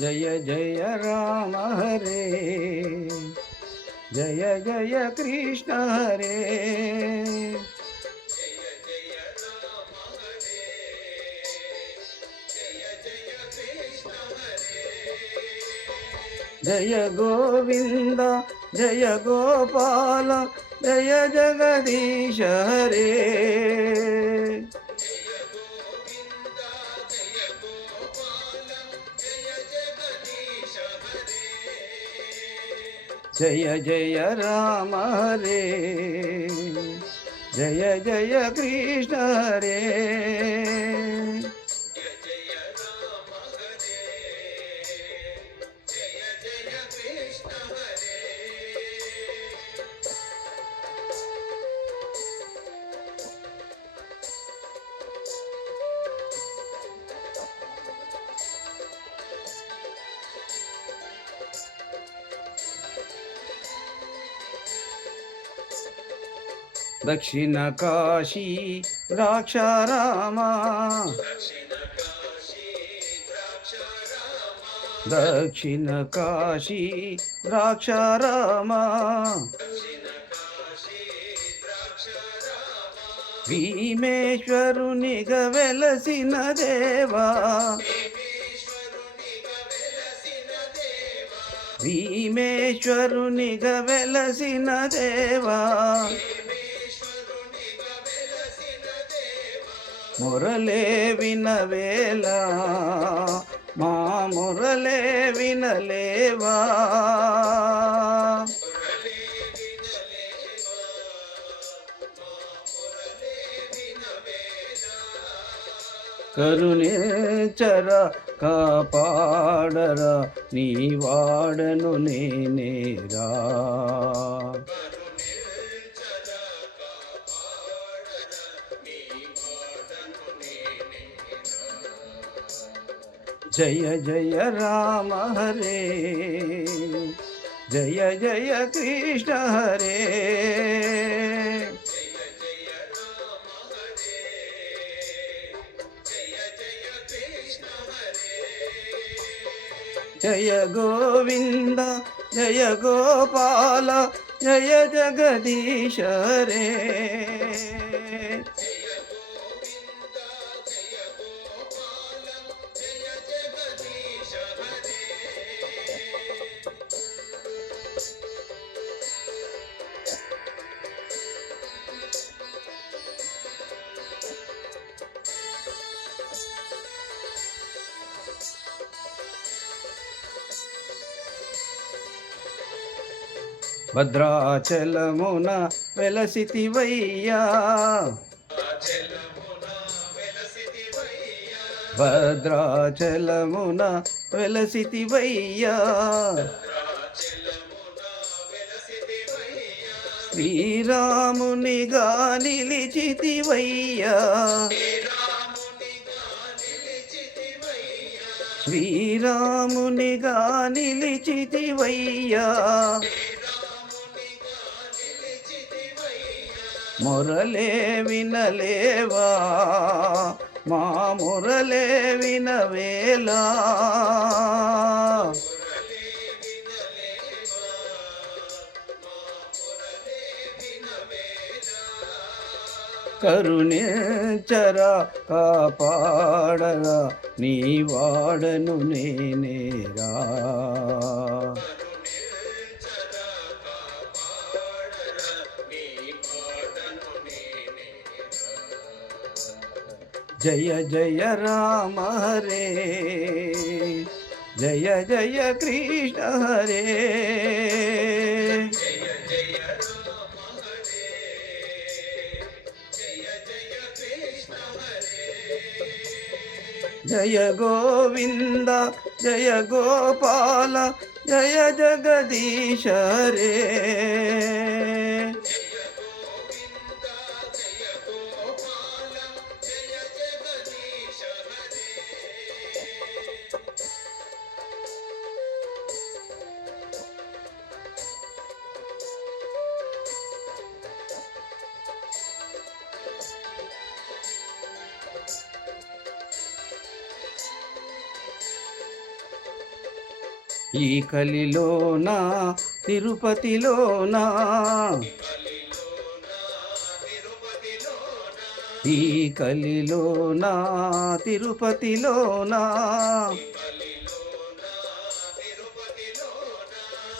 జయ జయ రామ హరే, జయ జయ కృష్ణ హరే. జయ గోవింద జయ గోపాల జయ జగదీశ హరే. జయ జయ రామ హరే, జయ జయ కృష్ణ హరే. దక్షిణ కాశీ ద్రాక్షారామ, దక్షిణ కాశీ ద్రాక్షారామ, భీమేశ్వరునిగ వెలసిన దేవా, భీమేశ్వరునిగ వెలసిన దేవా. మురళే వినవేలా మా మురళే వినలేవా. కరుణించర కాపాడరా నీ వాడను నేనేరా. జయ జయ రామ హరే, జయ జయ కృష్ణ హరే. జయ గోవింద జయ గోపాల జయ జగదీశ హరే. భద్రాచలమున వెలసితివయ్యా, భద్రాచలమున వెలసితివయ్యా. శ్రీరామునిగా నిలిచితివయ్యా, శ్రీరామునిగా నిలిచితివయ్యా. మురళే వినలేవా మా మురళే వినవేలా. కరుణించర కాపాడరా నీ వాడను నేనేరా. జయ జయ రామ హరే, జయ జయ కృష్ణ హరే. జయ గోవింద జయ గోపాల జయ జగదీశ హరే. ఈ కలిలోనా తిరుపతిలోనా, ఈ కలిలోనా తిరుపతిలోనా,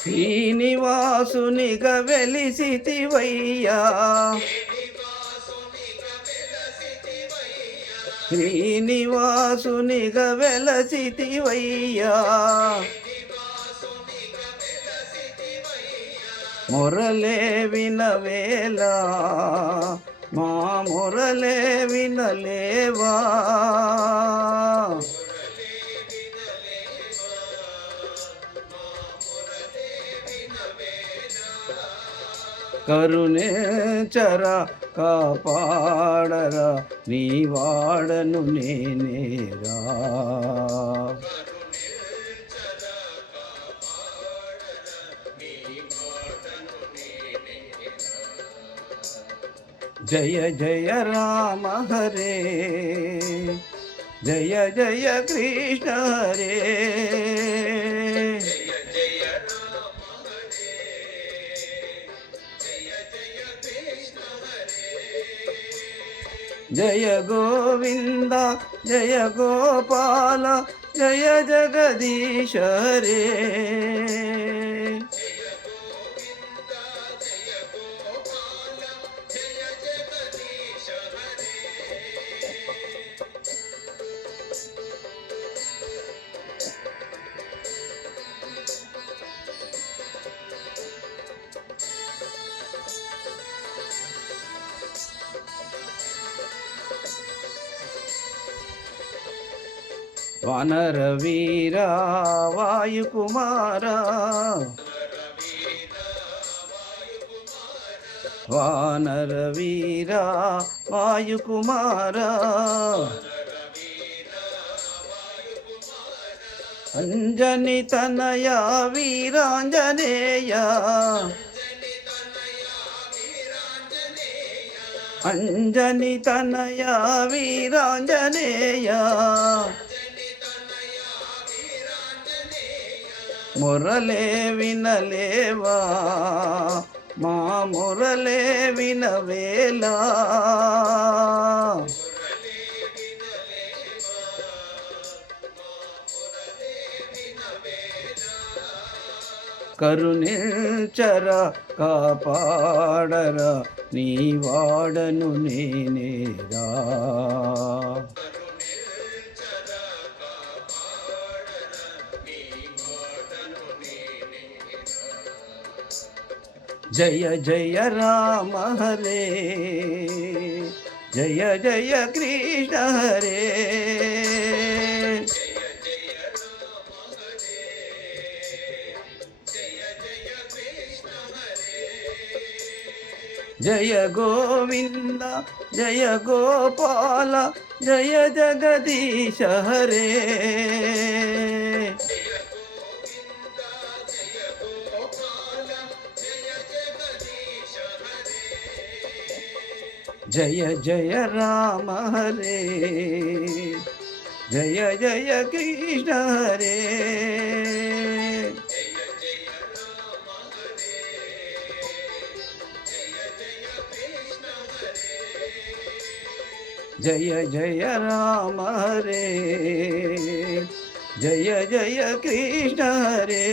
శ్రీనివాసునిగా వెలిసితివయ్యా, శ్రీనివాసునిగా వెలసితివయ్యా, మొరలే వినవేలా మా మొరలే వినలేవా, కరుణించరా కాపాడరా నీ వాడను నేనేరా, జయ జయ రామ హరే, జయ జయ కృష్ణ హరే, జయ గోవింద జయ గోపాల జయ జగదీశ హరే, వానర వీరా వాయుకుమారా, వానర వీరా వాయుకుమారా, అంజని తనయ వీరాంజనేయ, అంజని తనయ వీరాంజనేయ, మురళే వినలేవా మా మురళే వినవేలా, కరుణించరా కాపాడరా నీ వాడను నేనేరా, జయ జయ రామ హరే, జయ జయ కృష్ణ హరే, జయ గోవింద జయ గోపాల జయ జగదీశ హరే, జయ జయ రామ హరే, జయ జయ కృష్ణ హరే, జయ జయ రామ హరే, జయ జయ కృష్ణ హరే.